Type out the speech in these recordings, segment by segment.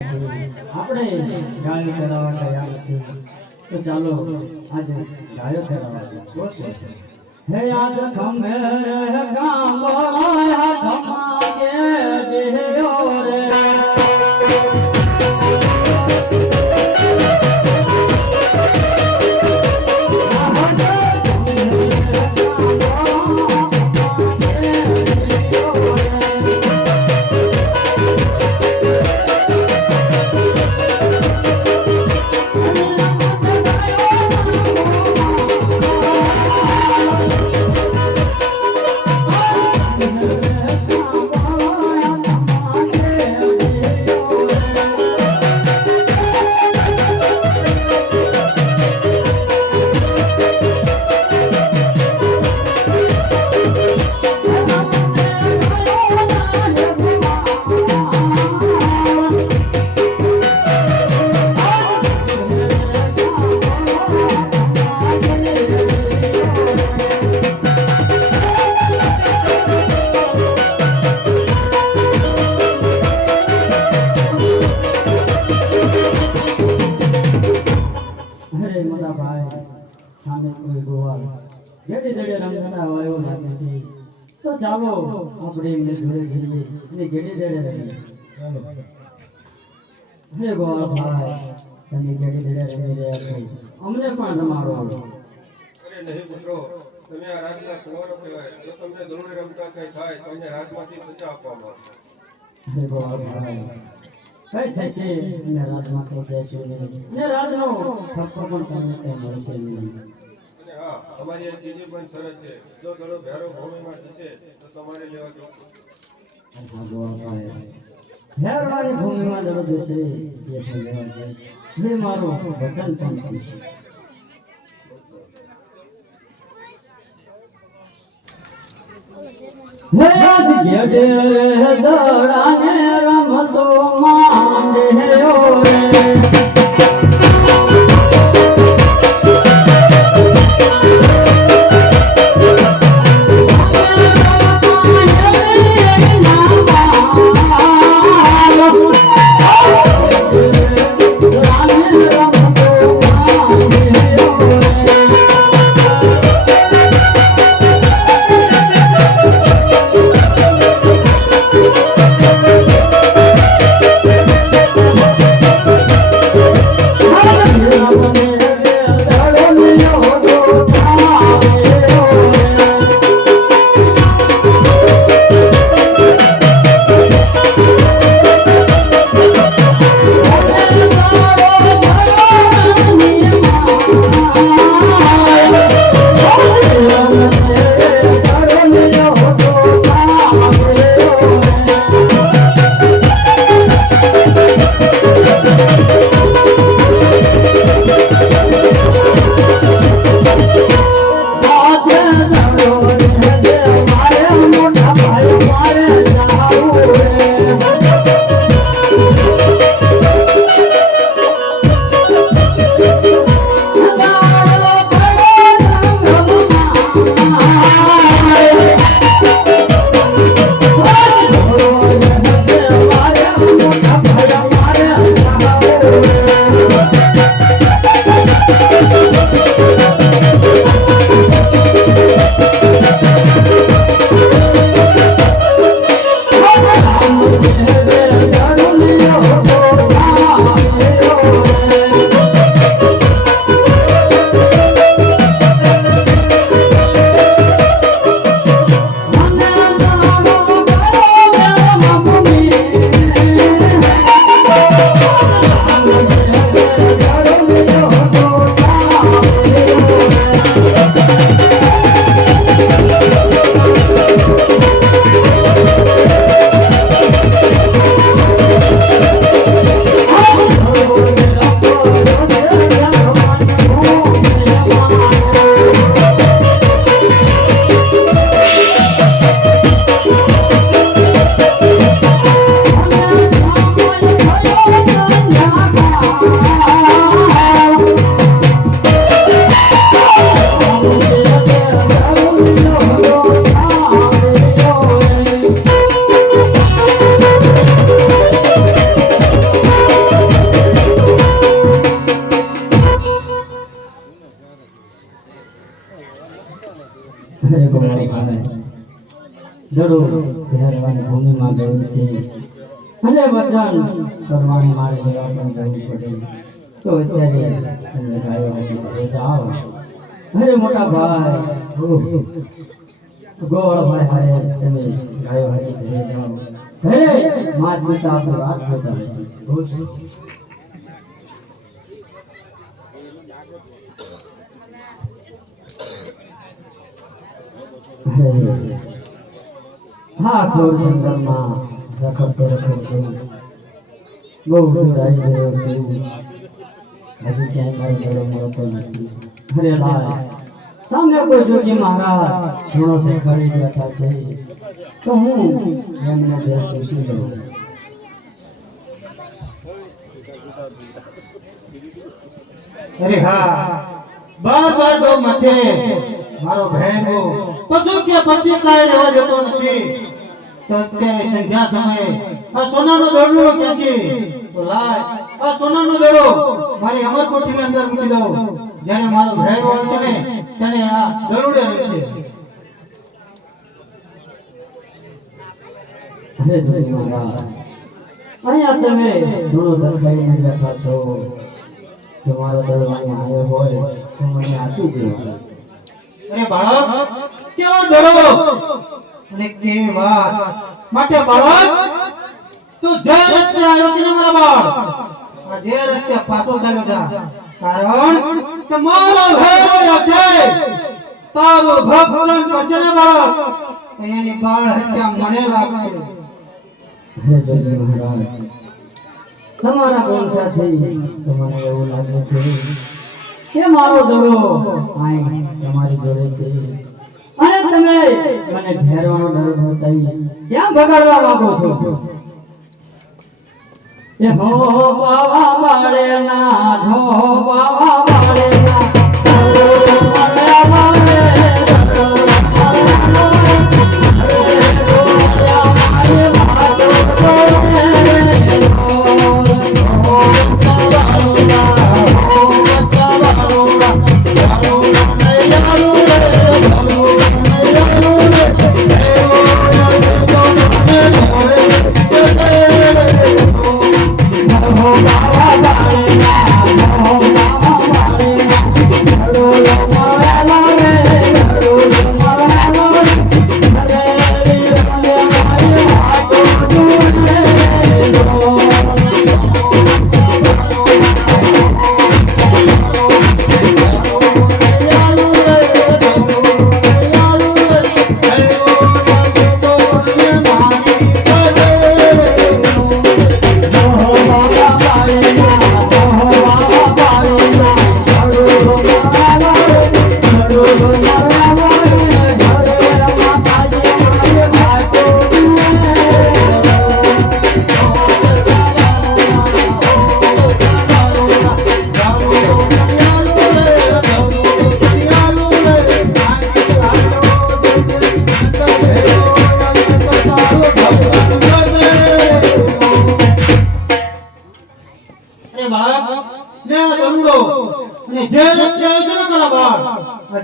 આપણે ગાયો ચરાવવા ગયા નથી તો ચાલો આજે ગાયો ચરાવવા જાય હે આજ ખમેર ગામોયા ધમાગે દેયો રે તો ચાલો આપણે એમને જોડે જઈએ અને જેડી દેડે રહીએ હે ગોળ ભાઈ તમે જેડી દેડે રમી રહ્યા છો અમને પણ રમાડો અરે નહીં પુત્રો તમે આ રાજના કુંવરો કહેવાય જો તમને દરોડે રમતા કઈ થાય તો અહીંયા રાજમાંથી સજા આપવામાં હે ગોળ ભાઈ કઈ થાય છે એને રાજમાંથી જઈશું નહીં ને રાજનો ઠપકો પણ તમને કઈ મળશે નહીં હા અમારી એક બીજી પણ શરત છે જો દડો ભેરો ભૂમિમાં જશે તો તમારે લેવા જવું ભેરવાળી ભૂમિમાં દડો જશે એ પણ લેવા જાય ને મારું વચન પણ છે ગેડે દડાને રમતો માંડે રે જરૂર પહેરવાની ભૂમિમાં ગયું છે અને વચન કરવાની મારે લેવા પણ જવું પડે તો અત્યારે તમે ગાયો હતી ઘરે જાઓ. અરે મોટા ભાઈ ગોળભાઈ હારે તમે ગાયો હતી ઘરે જાઓ. ઘરે માત પિતા આપણી વાત કરતા રહેશે. હા ઘોર જંગલમાં રખડતો રખડતો બહુ દૂર આવી ગયો છું. હજી ક્યાંય મારો ગળો મળતો નથી. અરે લાલ સામે કોઈ જોગી મહારાજ ઘણો ખરી બેઠા છે તો હું એમને બે પૂછી લઉં. અરે હા બાર દો માથે મારો ભેગો પછી કે પછી કાંઈ રહેવા જતો નથી. તો અત્યારે સંધ્યા સમયે આ સોનાનો દોરડો ક્યાં છે? તો લાય આ સોનાનો દોરડો મારી અમરકોઠીની અંદર મૂકી દઉં. જેને મારો ભેગો આવતો ને તેને આ દરોડે રહે છે. અરે જોગી મહારાજ અહીંયા તમે ઘણો દરબારી બેઠા છો. જો મારો દરબારી આવ્યો હોય તો મને આપી દેજો. અરે બાળક કેવો દડો અને કેવી વાત માટે બાળક તું જે રસ્તે આવ્યો છે ને મારા બાળ આ જે રસ્તે પાછો ચાલ્યો જા. કારણ કે મારો ભેરો છે તારું ભક્તન કરજે ને બાળક એની બાળ હત્યા મને લાગશે. હે જોગી મહારાજ તમારા બોલસાથી તો મને એવું લાગે છે કે મારો દડો આઈ તમારી જોડે છે અને તમે મને ઘેરવાનો ડર બતાવી ક્યાં બગાડવા માંગો છો? એ હો બાવા વાળે ના હો બાવા વાળે ના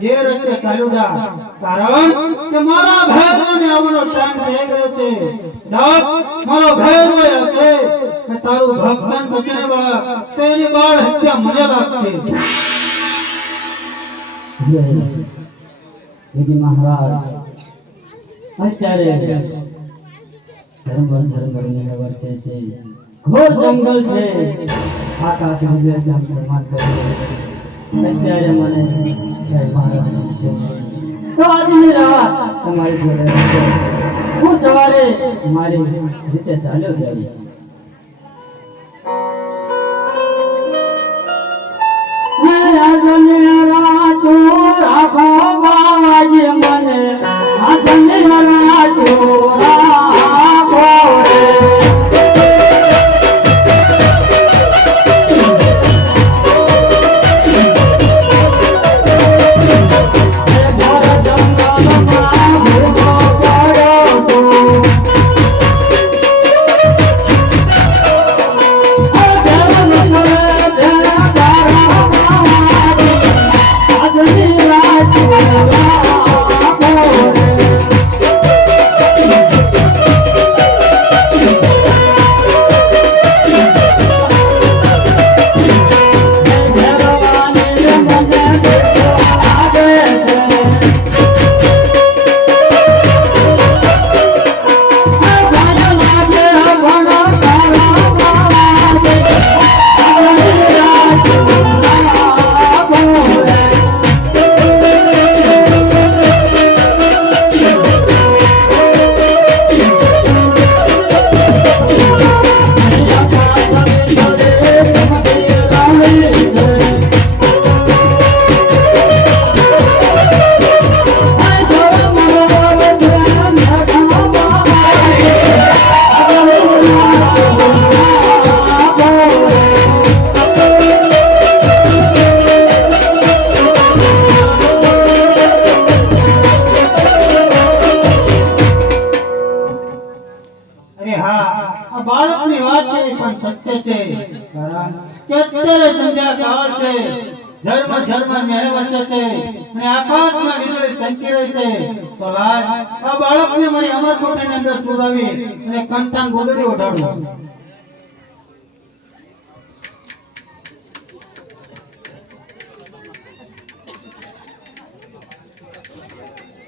જે રસ્તે ચાલ્યો જા. કારણ કે મારા ભેરોને આવવાનો ટાઈમ થઈ ગયો છે. મારો ભેરો છે કે તારું ભક્તન બચને વાળા તેની બાળ હત્યા મને લાગશે. જોગી મહારાજ અત્યારે ધર્મ વર્ષે છે ઘોર જંગલ છે આકાશ અત્યારે મને તો આજની રાત તમારી જોડે હું સવારે મારી રીતે ચાલ્યો જઈશ. રાખો બાવાજી મને આજની રાત રાખો રે. પણ સત્ય છે કારણ કે અત્યારે સંધ્યા કાળ છે ધર્મ મેહ વર્ષે છે અને આકાશમાં વીજળી ચમકી રહી છે તો લાજ આ બાળકને મારી અમરકોટની અંદર સુરાવી અને કંઠાન ગોદડી ઓઢાડું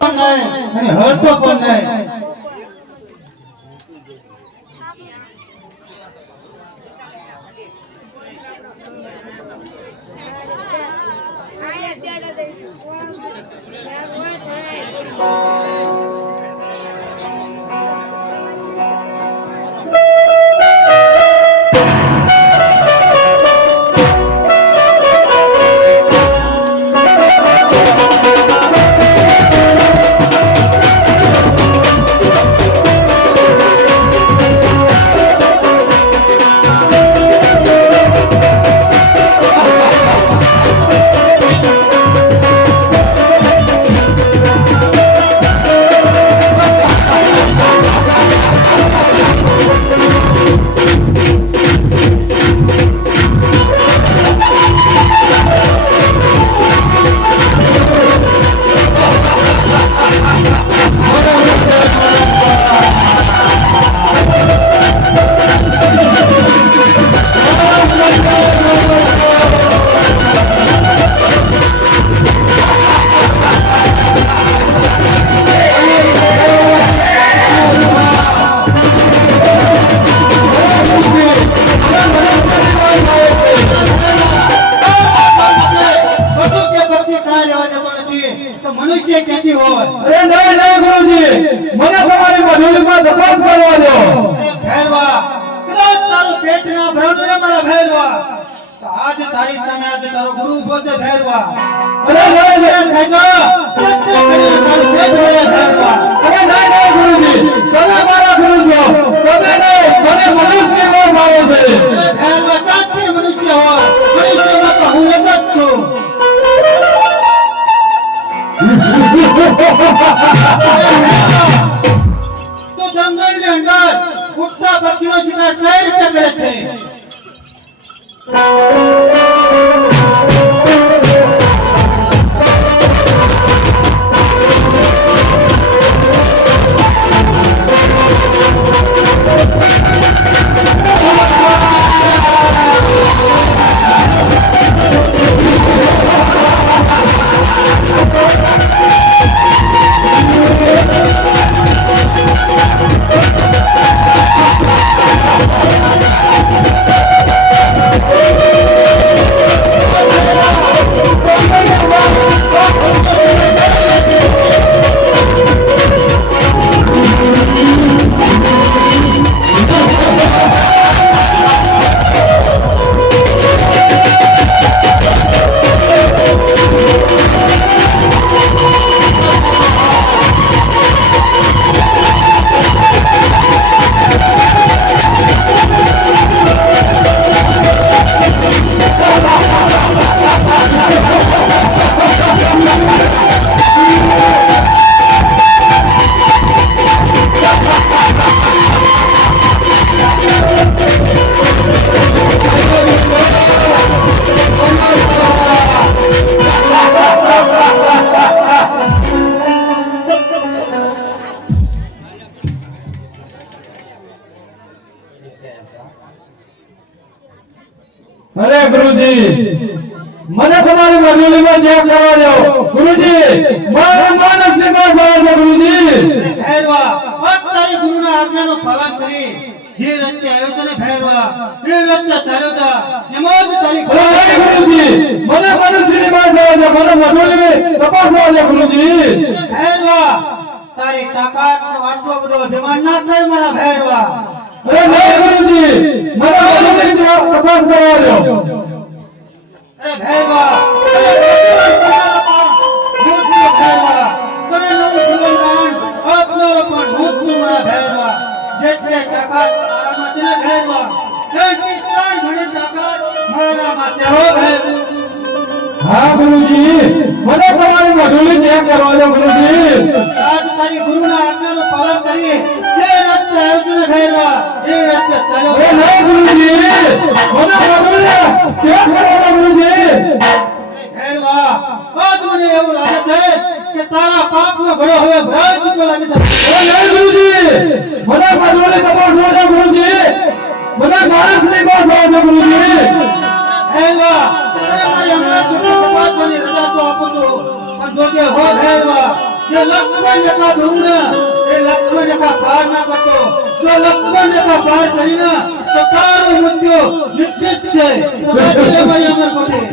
પણ નહીં અને હરતો પણ નહીં મનુષ્ય ક્યાંથી હોય અરે નહીં ગુરુજી મને તમારી મજૂરીમાં તપાસ કરવા દો ભેરવા કદાચ તારું પેટના ભ્રણને મારા ભેરવા તો આજ તારી સામે આજે તારો ગુરુ ઉભો છે ભેરવા અરે નહીં ભેરવા તારું પેટ હોય ભેરવા અરે નહીં ગુરુજી તમે મારા ગુરુ છો તમે નહીં મને મનુષ્ય નો ભાવે છે ભેરવા ક્યાંથી મનુષ્ય હોય મનુષ્યમાં તો હું એક જ છું તો જંગલની અંદર ઉઠતા પક્ષીનો શિકાર કઈ રીતે કરે છે અરે ગુરુજી મને તમારી મજૂરીમાં જે કરવા દો ગુરુજી મારા માનસ નિકાસ આવે છે ગુરુજી ભેરવા તારી ગુરુના આજ્ઞાનું પાલન કરી જે રસ્તે આવ્યો છે ને ભેરવા એ રસ્તે ચાલ્યો જા એમાં જ તારી અરે ગુરુજી મને મનુષ્ય નિકાસ આવે છે મને મજૂરી તપાસ આવે છે ગુરુજી ભેરવા તારી તાકાત ને આટલો બધો અભિમાન ના કર મારા ભેરવા અરે નહીં ગુરુજી મને મજૂરી તપાસ કરવા દો અરે ભેરવા જેટલે તાકાત મારા માટે ને ભેરવા એટલી ત્રણ ઘણી તાકાત મારા માટે હો ભેરવા હા ગુરુજી મને તમારી મજૂરી ચેક કરવા દો ગુરુજી આજ તારી ગુરુના આજ્ઞાનું પાલન કરી જે રસ્તે આવ્યો છે ને ભેરવા એ અડધી રાતે ચાલ્યો અરે નહીં ગુરુજી, મને બદલ્યા. કેમ કરવાના ગુરુજી? ભેરવા, આજ મને એવું લાગે છે કે તારા પાપનો ઘડો હવે ભરાઈ ચૂક્યો લાગે છે. અરે નહીં ગુરુજી, મને બદલવાની તપાસ ન છે ગુરુજી. મને માણસની બસ આવે છે ગુરુજી. ભેરવા, અરે મારી હમણાં સુધી તપાસવાની રજા તો આપું છું. પણ જો કે હો ભેરવા, જે લક્ષ્મણ જતા ડુંગર એ લક્ષ્મણ જતા પાર ના કરતો. જો લક્ષ્મણ જતા પાર કરીને તો તારું મૃત્યુ નિશ્ચિત છે. તો બાકી લે મારી અમર પટેલ.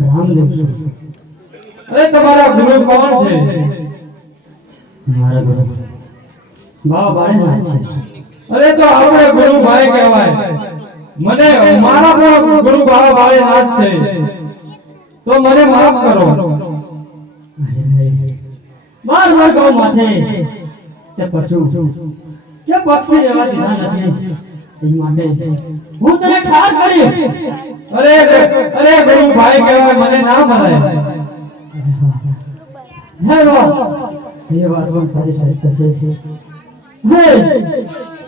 રામદેવ છું. અરે તમારા ગુરુ કોણ છે? મારા ગુરુ બાબા બાળીનાથ છે. અરે તો આપણે ગુરુ ભાઈ કહેવાય. મને મારા પણ ગુરુ બાબા બાળીનાથ છે, તો મને માફ કરો. બાર વાર કહું માથે તે પશુ કે પક્ષી એવા દીધા નથી, એ માટે હું તને ઠાર કરી. અરે અરે ગુરુ ભાઈ કહેવાય, મને ના મરાય. હે રો એ વાત પણ તારી સત્ય છે. હે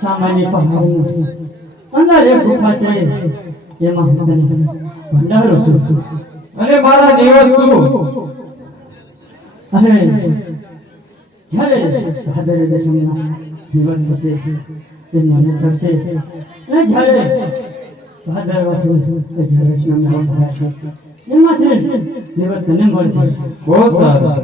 સામાન્ય પહાડી અંદર એક ગુફા છે, એમાં હું તને ભંડારો છું. અને મારા નિવત શું? અરે જ્યારે ભાદરે દસમના દિવસ થશે તે મને થશે, અને જ્યારે ભાદરવા જ્યારે સ્નાન ભરાશે એમાંથી દિવસ તને મળશે. બહુ સારું.